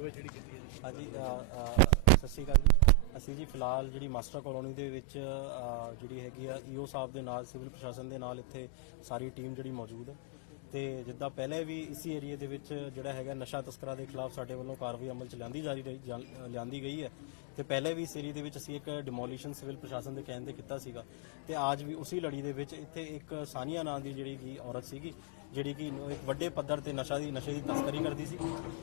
ਕਾਰਵਾਈ ਜਿਹੜੀ ਕੀਤੀ ਹੈ ਜੀ ਹਾਂਜੀ ਸਤਿ ਸ਼੍ਰੀ ਅਕਾਲ ਜੀ ਅਸੀਂ ਜੀ ਫਿਲਹਾਲ ਜਿਹੜੀ ਮਾਸਟਰ ਕਲੋਨੀ ਦੇ ਵਿੱਚ ਜਿਹੜੀ ਹੈਗੀ ਆ ਈਓ ਸਾਹਿਬ ਦੇ ਨਾਲ ਸਿਵਲ ਪ੍ਰਸ਼ਾਸਨ ਦੇ ਨਾਲ ਇੱਥੇ ਸਾਰੀ ਟੀਮ ਜਿਹੜੀ ਮੌਜੂਦ ਹੈ ਤੇ ਜਿੱਦਾਂ ਪਹਿਲੇ ਵੀ ਇਸੇ ਏਰੀਆ ਦੇ ਵਿੱਚ ਜਿਹੜਾ ਹੈਗਾ ਨਸ਼ਾ ਤਸਕਰਾਂ ਦੇ ਖਿਲਾਫ ਸਾਡੇ ਵੱਲੋਂ ਕਾਰਵਾਈ ਅਮਲ ਚ ਲਿਆਂਦੀ ਜਾਰੀ ਲਿਆਂਦੀ ਗਈ ਹੈ ਤੇ ਪਹਿਲੇ ਵੀ ਸੀਰੀ ਦੇ ਵਿੱਚ ਅਸੀਂ ਇੱਕ ਡਿਮੋਲੀਸ਼ਨ ਸਿਵਲ ਪ੍ਰਸ਼ਾਸਨ ਦੇ ਕਹਿਣ ਤੇ ਕੀਤਾ ਸੀਗਾ ਤੇ ਅੱਜ ਵੀ ਉਸੇ ਲੜੀ ਦੇ ਵਿੱਚ ਇੱਥੇ ਇੱਕ ਸਾਨੀਆ ਨਾਂ ਦੀ ਜਿਹੜੀ ਕੀ ਔਰਤ ਸੀਗੀ ਜਿਹੜੀ ਕੀ ਇੱਕ ਵੱਡੇ ਪੱਧਰ ਤੇ ਨਸ਼ਾ ਦੀ ਨਸ਼ੇ ਦੀ ਤਸਕਰੀ ਕਰਦੀ ਸੀ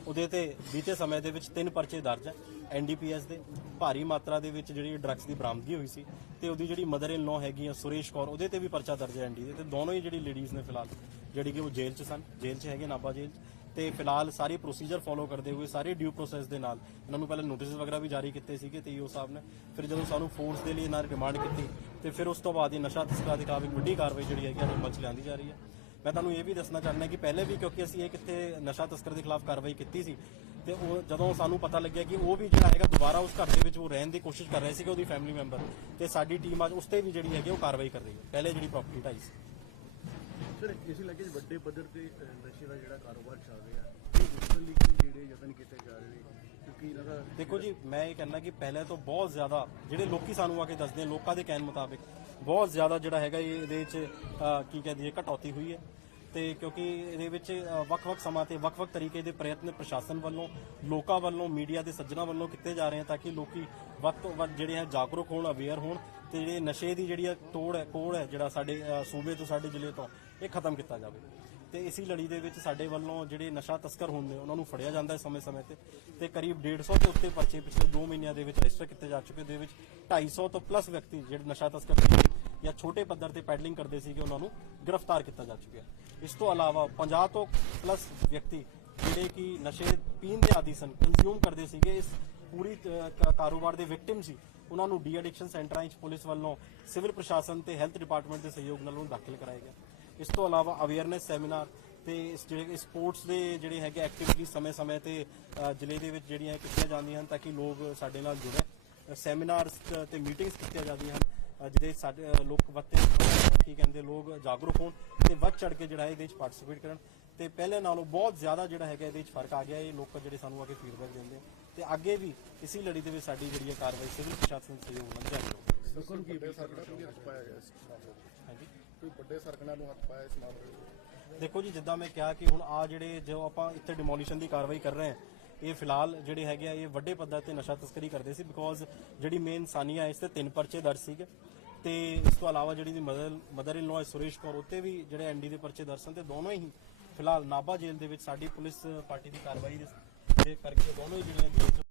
ਉਹਦੇ ਤੇ ਬੀਤੇ ਸਮੇਂ ਦੇ ਵਿੱਚ ਤਿੰਨ ਪਰਚੇ ਦਰਜ ਹੈ ਐਨਡੀਪੀਐਸ ਦੇ ਭਾਰੀ ਮਾਤਰਾ ਦੇ ਵਿੱਚ ਜਿਹੜੀ ਡਰੱਗਸ ਦੀ ਬਰਾਮਦਗੀ ਹੋਈ ਸੀ ਤੇ ਉਹਦੀ ਜਿਹੜੀ ਮਦਰ ਇਨ ਲਾਅ ਹੈਗੀ ਆ ਸੁਰੇਸ਼ ਕੌਰ ਉਹਦੇ ਤੇ ਵੀ ਪਰਚਾ ਦਰਜ ਹੈ ਐਨਡੀ ਦੇ ਤੇ ਦੋਨੋਂ ਹੀ ਜਿਹੜੀ ਲੇਡੀਜ਼ ਨੇ ਫਿਲਹਾਲ ਜਿਹੜੀ ਕਿ ਉਹ ਜੇਲ੍ਹ 'ਚ ਸਨ ਜੇਲ੍ਹ 'ਚ ਹੈਗੇ ਨਾਬਾ ਜੇਲ੍ਹ ਤੇ ਫਿਲਹਾਲ ਸਾਰੀ ਪ੍ਰੋਸੀਜਰ ਫੋਲੋ ਕਰਦੇ ਹੋਏ ਸਾਰੇ ਡਿਊ ਪ੍ਰੋਸੈਸ ਦੇ ਨਾਲ ਇਹਨਾਂ ਨੂੰ ਪਹਿਲਾਂ ਨੋਟਿਸ ਵਗੈਰਾ ਵੀ ਜਾਰੀ ਕੀਤੇ ਸੀਗੇ ਤੇ ਈਓ ਸਾਹਿਬ ਨੇ ਫਿਰ ਜਦੋਂ ਸਾਨੂੰ ਫੋਰਸ ਦੇ ਲਈ ਇਹਨਾਂ ਨੇ ਰਿਮਾਂਡ ਕੀਤੀ ਤੇ ਫਿਰ ਉਸ ਤੋਂ ਬਾਅਦ ਇਹ ਨਸ਼ਾ ਤਸਕਰ ਦੇ ਇੱਕ ਵੱਡੀ ਕਾਰਵਾਈ ਜਿਹੜੀ ਹੈਗੀ ਅਮਲ ਵਿੱਚ ਲਿਆਂਦੀ ਜਾ ਰਹੀ ਹੈ ਮੈਂ ਤੁਹਾਨੂੰ ਇਹ ਵੀ ਦੱਸਣਾ ਚਾਹੁੰਦਾ ਕਿ ਪਹਿਲੇ ਵੀ ਕਿਉਂਕਿ ਅਸੀਂ ਇਹ ਕਿੱਥੇ ਨਸ਼ਾ ਤਸਕਰ ਦੇ ਖਿਲਾਫ ਕਾਰਵਾਈ ਕੀਤੀ ਸੀ ਤੇ ਉਹ ਜਦੋਂ ਸਾਨੂੰ ਪਤਾ ਲੱਗਿਆ ਕਿ ਉਹ ਵੀ ਜਿਹੜਾ ਹੈਗਾ ਦੁਬਾਰਾ ਉਸ ਘਰ ਦੇ ਵਿੱਚ ਉਹ ਰਹਿਣ ਦੀ ਕੋਸ਼ਿਸ਼ ਕਰ ਰਹੇ ਸੀ ਕਿ ਉਹਦੀ ਫੈਮਿਲੀ ਮੈਂਬਰ ਤੇ ਸਾਡੀ ਟੀਮ ਅੱਜ ਉਸ ਤੇ ਵੀ ਜਿਹੜੀ ਹੈਗੀ ਉਹ ਕਾਰਵਾਈ ਕਰ ਰਹੀ ਹੈ ਪਹਿਲੇ ਜਿਹੜੀ ਪ੍ਰਾਪਰਟੀ ਢਾਈ ਸੀ ਸਰ ਇਸੇ ਕਿ ਵੱਡੇ ਪੱਧਰ ਤੇ ਨਸ਼ੇ ਦਾ ਜਿਹੜਾ ਕਾਰੋਬਾਰ ਚੱਲ ਰਿਹਾ ਇਹ ਡਿਜੀਟਲ ਲੀਕ ਜਿਹੜੇ ਯਤਨ ਕੀਤੇ ਜਾ ਰਹੇ ਨੇ ਕਿਉਂਕਿ ਇਹਨਾਂ ਦਾ ਦੇਖੋ ਜੀ ਮੈਂ ਇਹ ਕਹਿੰਦਾ ਕਿ ਪਹਿਲਾਂ ਤੋਂ ਬਹੁਤ ਜ਼ਿਆਦਾ ਜਿਹੜੇ ਲੋਕੀ ਸਾਨੂੰ ਆ ਕੇ ਦੱਸਦੇ ਨੇ ਲੋਕਾਂ ਦੇ ਕਹਿਣ ਮੁਤਾਬਿਕ ਬਹੁਤ ਜ਼ਿਆਦਾ ਜਿਹੜਾ ਹੈਗਾ ਇਹ ਇਹਦੇ ਵਿੱਚ ਕੀ ਕਹਿੰਦੀ ਹੈ ਘਟੌਤੀ ਹੋਈ ਹੈ ਤੇ ਕਿਉਂਕਿ ਇਹਦੇ ਵਿੱਚ ਵੱਖ-ਵੱਖ ਸਮਾਂ ਤੇ ਵੱਖ-ਵੱਖ ਤਰੀਕੇ ਦੇ ਪ੍ਰਯਤਨ ਪ੍ਰਸ਼ਾਸਨ ਵੱਲੋਂ ਲੋਕਾਂ ਵੱਲੋਂ ਮੀਡੀਆ ਦੇ ਸੱਜਣਾ ਵੱਲੋਂ ਕੀਤੇ ਜਾ ਰਹੇ ਹਨ ਤਾਂ ਕਿ ਲੋਕੀ ਵੱਧ ਤੋਂ ਵੱਧ ਜਿਹੜੇ ਹੈ ਜਾਗਰੂਕ ਹੋਣ ਅਵੇਅਰ ਹੋਣ ਤੇ ਜਿਹੜੇ ਨਸ਼ੇ ਦੀ ਜਿਹੜੀ ਤੋੜ ਹੈ ਕੋੜ ਹੈ ਜਿਹੜਾ ਸਾਡੇ ਸੂਬੇ ਤੋਂ ਸਾਡੇ ਜ਼ਿਲ੍ਹੇ ਤੋਂ ਇਹ ਖਤਮ ਕੀਤਾ ਜਾਵੇ ਤੇ ਇਸੇ ਲੜੀ ਦੇ ਵਿੱਚ ਸਾਡੇ ਵੱਲੋਂ ਜਿਹੜੇ ਨਸ਼ਾ ਤਸਕਰ ਹੁੰਦੇ ਉਹਨਾਂ ਨੂੰ ਫੜਿਆ ਜਾਂਦਾ ਹੈ ਸਮੇਂ-ਸਮੇਂ ਤੇ ਤੇ ਕਰੀਬ 150 ਦੇ ਉੱਤੇ ਪਰਚੇ ਪਿਛਲੇ 2 ਮਹੀਨਿਆਂ ਦੇ ਵਿੱਚ ਰਜਿਸਟਰ ਕੀਤੇ ਜਾ ਚੁੱਕੇ ਦੇ ਵਿੱਚ 250 ਤੋਂ ਪਲੱਸ ਵਿਅਕਤੀ ਜਿਹੜੇ ਨਸ਼ਾ ਤਸਕਰ ਸੀ ਜਾਂ ਛੋਟੇ ਪੱਧਰ ਤੇ ਪੈਡਲਿੰਗ ਕਰਦੇ ਸੀਗੇ ਉਹਨਾਂ ਨੂੰ ਗ੍ਰਿਫਤਾਰ ਕੀਤਾ ਜਾ ਚੁੱਕਿਆ ਇਸ ਤੋਂ ਇਲਾਵਾ 50 ਤੋਂ ਪਲੱਸ ਵਿਅਕਤੀ ਜਿਹੜੇ ਕਿ ਨਸ਼ੇ ਪੀਣ ਦੇ ਆਦੀ ਸਨ ਕੰਜ਼ਿਊਮ ਕਰਦੇ ਸੀਗੇ ਇਸ ਪੂਰੀ ਕਾਰੋਬਾਰ ਦੇ ਵਿਕਟਿਮ ਸੀ ਉਹਨਾਂ ਨੂੰ ਡੀ ਐਡਿਕਸ਼ਨ ਸੈਂਟਰਾਂ ਵਿੱਚ ਪੁਲਿਸ ਵੱਲੋਂ ਸਿਵਲ ਪ੍ਰਸ਼ਾਸਨ ਤੇ ਹੈਲਥ ਡਿਪਾਰਟਮੈਂਟ ਦੇ ਸਹਿਯੋਗ ਨਾਲ ਉਹਨੂੰ ਦਾਖਲ ਕਰਾਇਆ ਗਿਆ ਇਸ ਤੋਂ ਇਲਾਵਾ ਅਵੇਅਰਨੈਸ ਸੈਮੀਨਾਰ ਤੇ ਇਸ ਜਿਹੜੇ ਸਪੋਰਟਸ ਦੇ ਜਿਹੜੇ ਹੈਗੇ ਐਕਟੀਵਿਟੀ ਸਮੇਂ-ਸਮੇਂ ਤੇ ਜ਼ਿਲ੍ਹੇ ਦੇ ਵਿੱਚ ਜਿਹੜੀਆਂ ਕੀਤੀਆਂ ਜਾਂਦੀਆਂ ਹਨ ਤਾਂ ਕਿ ਲੋਕ ਸਾਡੇ ਨਾਲ ਜੁੜੇ ਸੈਮੀਨਾਰਸ ਤੇ ਮੀਟਿੰਗਸ ਕੀਤੀਆਂ ਜਾਂਦੀਆਂ ਹਨ ਜਿਹਦੇ ਸਾਡੇ ਲੋਕ ਵੱਤੇ ਕੀ ਕਹਿੰਦੇ ਲੋਕ ਜਾਗਰੂਕ ਹੋਣ ਤੇ ਵੱਧ ਚੜ ਕੇ ਜਿਹੜਾ ਇਹਦੇ ਵਿੱਚ ਪਾਰਟਿਸਿਪੇਟ ਕਰਨ ਤੇ ਪਹਿਲੇ ਨਾਲੋਂ ਬਹੁਤ ਜ਼ਿਆਦਾ ਜਿਹੜਾ ਹੈਗਾ ਇਹਦੇ ਵਿੱਚ ਫਰਕ ਆ ਗਿਆ ਇਹ ਲੋਕ ਜਿਹੜੇ ਸਾਨੂੰ ਆ ਕੇ ਫੀਡਬੈਕ ਦਿੰਦੇ ਤੇ ਅੱਗੇ ਵੀ ਇਸੇ ਲੜੀ ਦੇ ਵਿੱਚ ਸਾਡੀ ਜਿਹੜੀ ਹੈ ਕਾਰਵਾਈ ਸਿਵਲ ਪ੍ਰਸ਼ਾਸਨ ਸਹਿਯੋਗ ਨਾਲ ਜਾਰੀ ਰਹੂ ਬਿਲਕੁਲ ਕੀ ਸਰਕਣਾ ਨੂੰ ਹੱਥ ਪਾਇਆ ਗਿਆ ਇਸ ਮਾਮਲੇ ਹਾਂਜੀ ਕੋਈ ਵੱਡੇ ਸਰਕਣਾ ਨੂੰ ਹੱਥ ਪਾਇਆ ਇਸ ਮਾਮਲੇ ਦੇਖੋ ਜੀ ਜਿੱਦਾਂ ਮੈਂ ਕਿਹਾ ਕਿ ਹੁਣ ਆ ਜਿਹੜੇ ਜੋ ਆਪਾਂ ਇੱਥੇ ਡਿਮੋਲੀਸ਼ਨ ਦੀ ਕਾਰਵਾਈ ਕਰ ਰਹੇ ਹਾਂ ਇਹ ਫਿਲਹਾਲ ਜਿਹੜੇ ਹੈਗੇ ਆ ਇਹ ਵੱਡੇ ਪੱਧਰ ਤੇ ਨਸ਼ਾ ਤਸਕਰੀ ਕਰਦੇ ਸੀ ਬਿਕੋਜ਼ ਜਿਹੜੀ ਮੇਨ ਸਾਨੀਆ ਇਸ ਤੇ ਤਿੰਨ ਪਰਚੇ ਦਰਜ ਸੀਗੇ ਤੇ ਇਸ ਤੋਂ ਇਲਾਵਾ ਜਿਹੜੀ ਦੀ mother mother in law Suresh Kaur ਉੱਤੇ ਵੀ ਜਿਹੜੇ ਐਨਡੀ ਦੇ ਪਰਚੇ ਦਰਸਨ ਤੇ ਦੋਨੋਂ ਹੀ ਫਿਲਹਾਲ ਨਾਬਾ ਜੇਲ੍ਹ ਦੇ ਵਿੱਚ ਸਾਡੀ ਪੁਲਿਸ ਪਾਰਟੀ ਦੀ ਕਾਰਵਾਈ ਦੇ ਕਰਕੇ ਦੋਨੋਂ ਜਿਹੜੇ